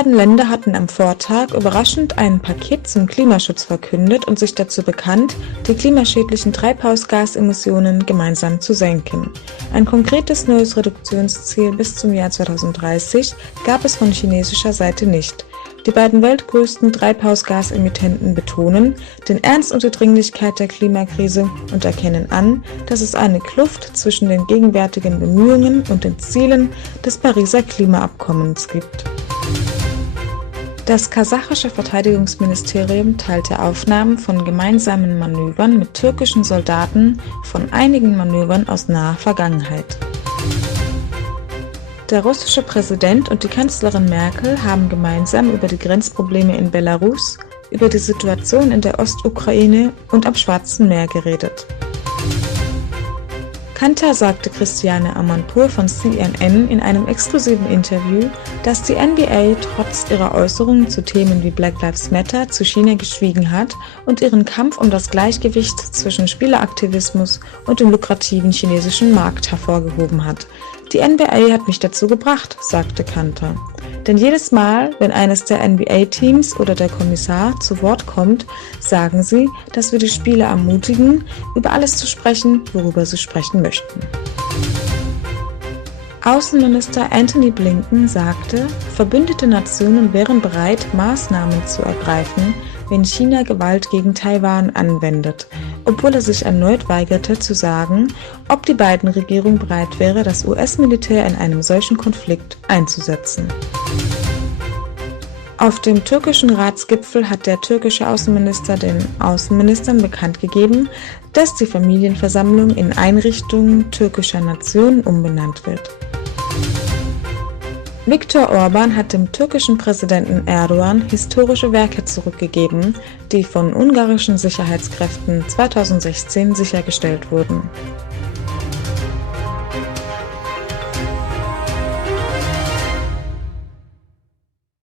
beiden Länder hatten am Vortag überraschend ein Paket zum Klimaschutz verkündet und sich dazu bekannt, die klimaschädlichen Treibhausgasemissionen gemeinsam zu senken. Ein konkretes neues Reduktionsziel bis zum Jahr 2030 gab es von chinesischer Seite nicht. Die beiden weltgrößten Treibhausgasemittenten betonen den Ernst und die Dringlichkeit der Klimakrise und erkennen an, dass es eine Kluft zwischen den gegenwärtigen Bemühungen und den Zielen des Pariser Klimaabkommens gibt. Das kasachische Verteidigungsministerium teilte Aufnahmen von gemeinsamen Manövern mit türkischen Soldaten von einigen Manövern aus naher Vergangenheit. Der russische Präsident und die Kanzlerin Merkel haben gemeinsam über die Grenzprobleme in Belarus, über die Situation in der Ostukraine und am Schwarzen Meer geredet. Kantar sagte Christiane Amanpour von CNN in einem exklusiven Interview, dass die NBA trotz ihrer Äußerungen zu Themen wie Black Lives Matter zu China geschwiegen hat und ihren Kampf um das Gleichgewicht zwischen Spieleraktivismus und dem lukrativen chinesischen Markt hervorgehoben hat. Die NBA hat mich dazu gebracht, sagte Kantar. Denn jedes Mal, wenn eines der NBA-Teams oder der Kommissar zu Wort kommt, sagen sie, dass wir die Spieler ermutigen, über alles zu sprechen, worüber sie sprechen möchten. Außenminister Antony Blinken sagte, verbündete Nationen wären bereit, Maßnahmen zu ergreifen, wenn China Gewalt gegen Taiwan anwendet, obwohl er sich erneut weigerte zu sagen, ob die Biden-Regierung bereit wäre, das US-Militär in einem solchen Konflikt einzusetzen. Auf dem türkischen Ratsgipfel hat der türkische Außenminister den Außenministern bekannt gegeben, dass die Familienversammlung in Einrichtungen türkischer Nation umbenannt wird. Viktor Orban hat dem türkischen Präsidenten Erdogan historische Werke zurückgegeben, die von ungarischen Sicherheitskräften 2016 sichergestellt wurden.